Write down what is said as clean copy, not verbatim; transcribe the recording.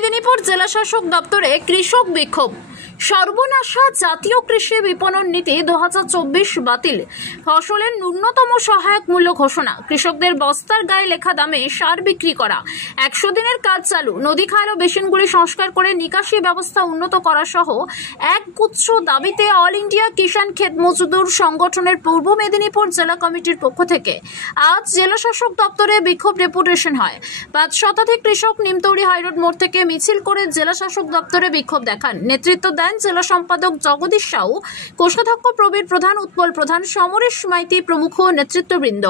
মেদিনীপুর জেলা শাসক দপ্তরে কৃষক বিক্ষোভ। সর্বনাশা জাতীয় কৃষি বিপণন নীতি 2024 বাতিল। ফসলের ন্যূনতম সহায়ক মূল্য ঘোষণা। কৃষকদের বস্তার গায়ে লেখা দামে সার বিক্রি করা। 100 দিনের কাজ চালু। নদী খাল ও বেসিনগুলি সংস্কার করে নিকাশি ব্যবস্থা উন্নত করা সহ একগুচ্ছ দাবিতে অল ইন্ডিয়া কিষাণ ক্ষেত মজদুর সংগঠনের পূর্ব মেদিনীপুর জেলা কমিটির পক্ষ থেকে আজ জেলা শাসক দপ্তরে বিক্ষোভ ডেপুটেশন হয়। 5 শতাধিক কৃষক নিমতৌড়ি হাইরোড মোড় থেকে মিছিল করে জেলা শাসক দপ্তরে বিক্ষোভ দেখান। নেতৃত্ব দেন জেলা সম্পাদক জগদীশ সাউ, কোষাধ্যক্ষ প্রবীর প্রধান, উৎপল প্রধান, সমরেশ মাইতি প্রমুখ নেতৃত্ববৃন্দ।